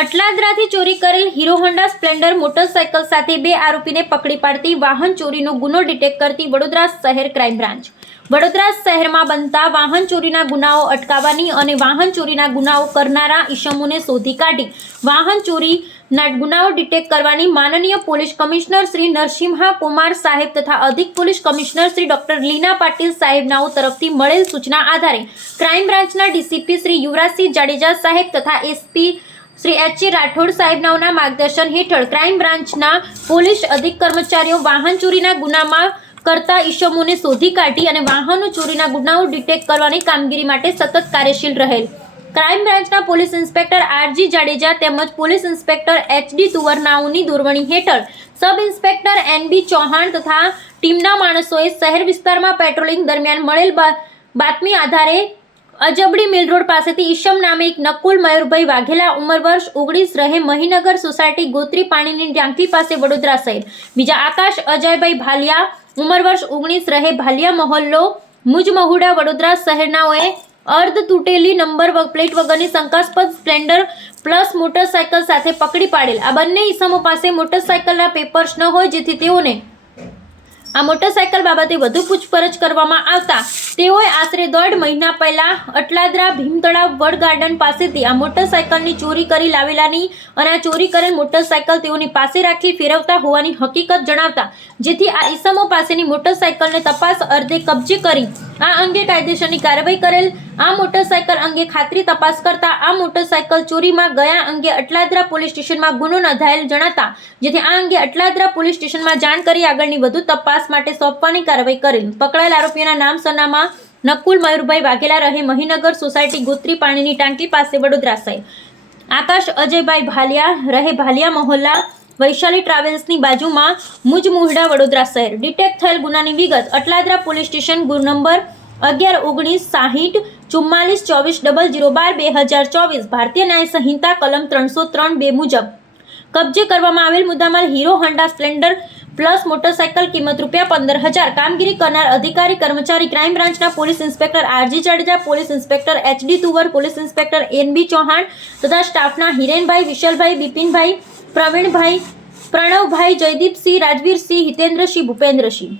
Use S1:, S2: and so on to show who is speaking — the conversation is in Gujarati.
S1: અટલાદરાથી ચોરી કરેલ હીરો હોન્ડા સ્પ્લેન્ડર મોટરસાયકલ સાથે બે આરોપીને પકડી પાડતી વાહન ચોરીનો ગુનો ડિટેક્ટ કરતી વડોદરા શહેર ક્રાઇમ બ્રાન્ચ વડોદરા શહેરમાં બનતા વાહન ચોરીના ગુનાઓ અટકાવવાની અને વાહન ચોરીના ગુનાઓ કરનારા ઇસમોને શોધી કાઢી વાહન ચોરીના ગુનાઓ ડિટેક્ટ કરવાની માનનીય પોલીસ કમિશનર શ્રી નરસિંહા કુમાર સાહેબ તથા અધિક police commissioner Shri doctor Leena Patil સાહેબનાઓ તરફથી મળેલ સૂચના આધારે ક્રાઇમ બ્રાન્ચના ડીસીપી શ્રી યુવરાજસિંહ જાડેજા સાહેબ તથા એસપી શ્રી એચ રાઠોડ સાહેબનાઓના માર્ગદર્શન હેઠળ ક્રાઇમ બ્રાન્ચના પોલીસ અધિક કર્મચારીઓ વાહન ચોરીના ગુનામાં કરતા ઈશમોને શોધી કાઢી અને વાહનો ચોરીના ગુનાઓ ડિટેક્ટ કરવાની કામગીરી માટે સતત કાર્યશીલ રહેલ ક્રાઇમ બ્રાન્ચના પોલીસ ઇન્સ્પેક્ટર આરજી જાડેજા તેમજ પોલીસ ઇન્સ્પેક્ટર એચડી તુવરનાઓની દુરવણી હેઠળ સબ ઇન્સ્પેક્ટર બી ચૌહાણ તથા ટીમના માણસોએ શહેર વિસ્તારમાં પેટ્રોલિંગ દરમિયાન મળેલ બાતમી આધારે અજબડી મિલ રોડ પાસેથી ઈશમ નામે એક નકુલ મયુરભાઈ વાઘેલા ઉંમર વર્ષ ઓગણીસ રહે મહીનગર સોસાયટી ગોત્રી પાણીની ટાંકી પાસે વડોદરા શહેર બીજા આકાશ અજયભાઈ ભાલિયા ઉંમર વર્ષ ઓગણીસ રહે ભાલિયા મહોલ્લો મુજ વડોદરા શહેરનાઓએ અર્ધ તૂટેલી નંબર પ્લેટ વગરની શંકાસ્પદ સ્પ્લેન્ડર પ્લસ મોટરસાયકલ સાથે પકડી પાડેલ આ બંને ઈસમો પાસે મોટરસાયકલના પેપર્સ ન હોય જેથી તેઓને આ મોટરસાયકલ બાબતે વધુ પૂછપરછ કરવામાં આવતા તેઓએ આશરે દોઢ મહિના પહેલા અટલાદરા ભીમતળાવ વડ ગાર્ડન પાસેથી આ મોટરસાયકલની ચોરી કરી લાવેલાની અને આ ચોરી કરેલ મોટરસાયકલ તેઓની પાસે રાખી ફેરવતા હોવાની હકીકત જણાવતા જેથી આ ઈસમો પાસેની મોટરસાયકલને તપાસ અર્ધે કબજે કરી આ અંગે કાયદેસરની કાર્યવાહી કરેલ આ મોટરસાયકલ અંગે ખાતરી તપાસ કરતા આ મોટરસાયકલ ચોરીમાં ગયા અંગે અટલાદરા પોલીસ સ્ટેશનમાં ગુનો નોંધાયેલ જણાતા જેથી આ અંગે અટલાદરા પોલીસ સ્ટેશનમાં જાણ કરી આગળની વધુ તપાસ માટે સોંપવાની કાર્યવાહી કરેલ પકડાયેલ આરોપીના નામ સરનામા નકુલ મયુરભાઈ વાઘેલા રહે મહીનગર સોસાયટી ગોત્રી પાણીની ટાંકી પાસે વડોદરા સાહેબ આકાશ અજયભાઈ ભાલિયા રહે ભાલિયા મહોલ્લા વૈશાલી ટ્રાવેલ્સની બાજુમાં મુજ મુહડા વડોદરા શહેર ડિટેક્ટ થયેલ ગુનાની વિગત અટલાદરા પોલીસ સ્ટેશન ગુર નંબર અગિયાર ઓગણીસ સાહીઠ ચુમ્માલીસ ચોવીસ ડબલ જીરો બાર બે હજાર ચોવીસ ભારતીય ન્યાય સંહિતા કલમ ત્રણસો ત્રણ બે મુજબ કબજે કરવામાં આવેલ મુદ્દામાલ Hero Honda Splendor plus motorcycle કિંમત રૂપિયા પંદર હજાર કામગીરી કરનાર અધિકારી કર્મચારી ક્રાઇમ બ્રાન્ચના police inspector RG Jadeja police inspector HD Tuvar police inspector N B Chauhan તથા સ્ટાફના હિરેનભાઈ વિશલભાઈ બિપિનભાઈ પ્રવીણભાઈ પ્રણવભાઈ જયદીપસિંહ રાજવીરસિંહ હિતેન્દ્રસિંહ ભૂપેન્દ્રસિંહ